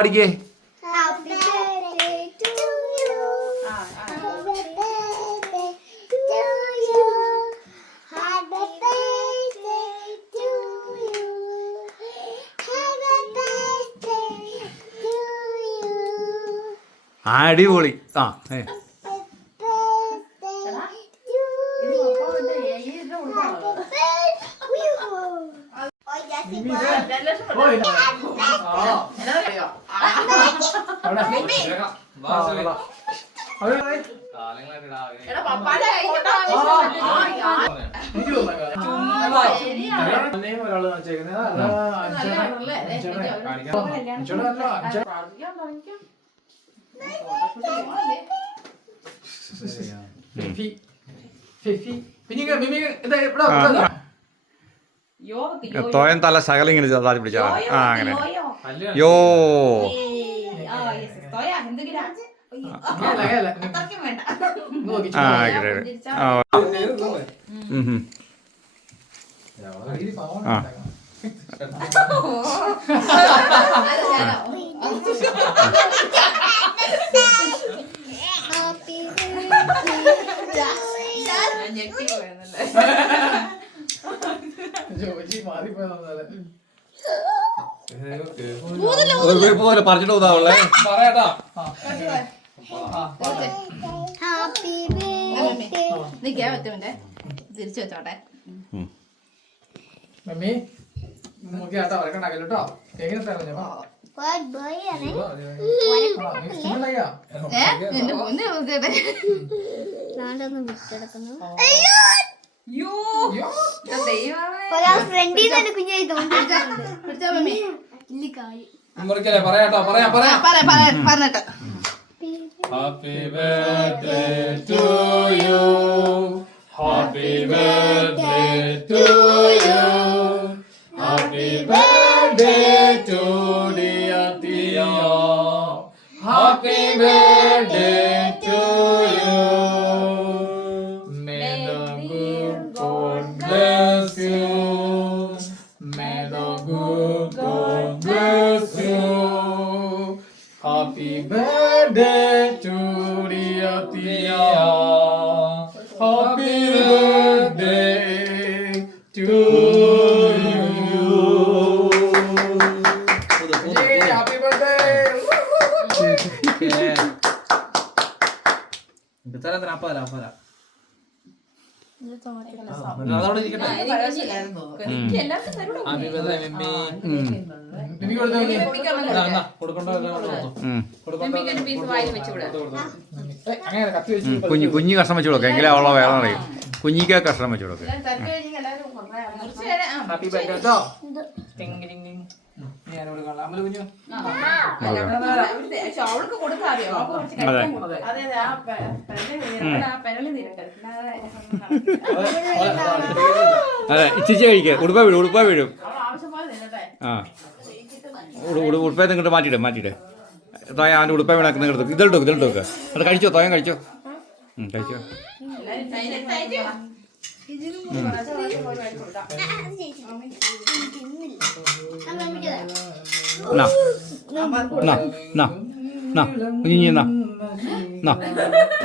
അടിക്കേ. അടിപൊളി. ആ തോയൻ തല ശകലം ഇങ്ങനെ ചെറുതായി പിടിച്ചാൽ ആ അങ്ങനെ യോ പോലെ പറഞ്ഞിട്ട് പോതാവുള്ളേ പറയാട്ടാ. തിരിച്ചു വെച്ചോട്ടെ. മമ്മി നോക്കിയാട്ടോ വരക്കണ്ടാക്കല്ലോ. പറയാട്ടോ പറഞ്ഞിട്ട് Happy birthday to you. Happy birthday to you. Happy birthday to dear Tia. Happy birthday to you. May the good God bless you. May the good God bless you. Happy birthday to dear Tia. Happy birthday to you. Happy birthday. കുഞ്ഞു കഷ്ണം വെച്ചു കൊടുക്കാം എങ്കിലും അവളെ വേറെ അറിയും. കുഞ്ഞിക്ക് കഷ്ണം വെച്ചു കൊടുക്കാം. Happy birthday. അതെ ഇച്ചിരി കഴിക്കുക. ഉടുപ്പ വീഴും. ആ ഉടുപ്പ നിങ്ങോട്ട് മാറ്റിയിട്. തോയ അവൻ്റെ ഉടുപ്പ വീണാക്കി നിങ്ങൾ ഇതിലിട്ട് വെക്കുക. അത് കഴിച്ചോ? തോയൻ കഴിച്ചോ? കഴിച്ചോ?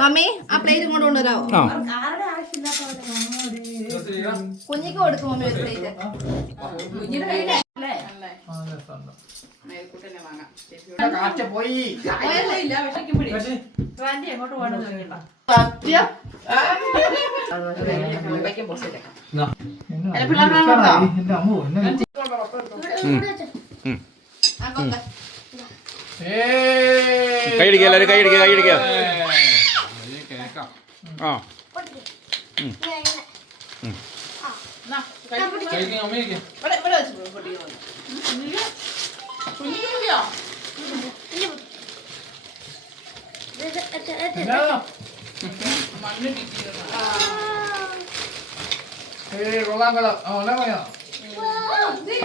മമ്മി ആ പ്ലേറ്റ് കൊണ്ട് കൊണ്ടുവരാമോ? കുഞ്ഞിക്ക് കൊടുക്കും മമ്മി ഒരു പ്ലേറ്റ്. കുഞ്ഞിന്റെ കയ്യിലല്ലേ എങ്ങോട്ട് പോകണം. കൈയടിക്കുക. എല്ലാവരും കൈയടിക്കുക. ആ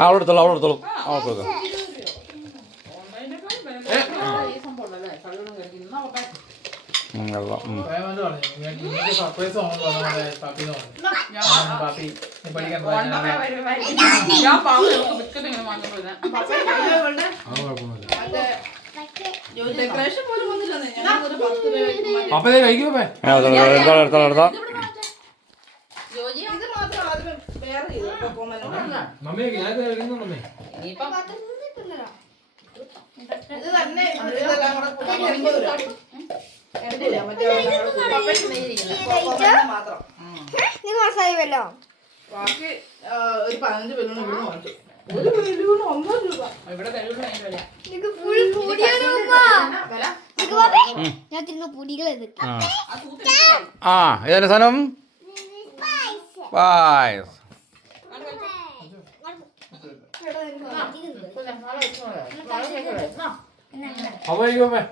അവളെടുത്തോളൂ. അവൾക്ക് ഡെക്കറേഷൻ പോലും വന്നില്ലെന്നേ ഞാൻ ഒരു 10 രൂപ അപ്പൊ ഇത് കഴിക്കും അപ്പേ എടുത്തോ ഇത് മാത്രം ആദ്യം വേറെ ചെയ്തു മമ്മി ഞാൻ കഴിക്കുന്നു മമ്മി ഇത് തന്നെ ഇതെല്ലാം കൂടെ 80 രൂപ എടുത്തില്ല മറ്റേ മാത്രം ബാക്കി ഒരു 15 ബലൂൺ ഇവിടെ വാങ്ങിച്ചു ഒരു ബലൂൺ 1 രൂപ ഇവിടെ ബലൂൺ വില ഞാൻ തിന്ന പൊടികൾ ആ ഇതന്നെ സാധനം പായസ് അപ്പൊ കഴിക്കും അപ്പേ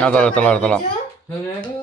ഞാൻ എടുത്തോളാം നിനക്ക്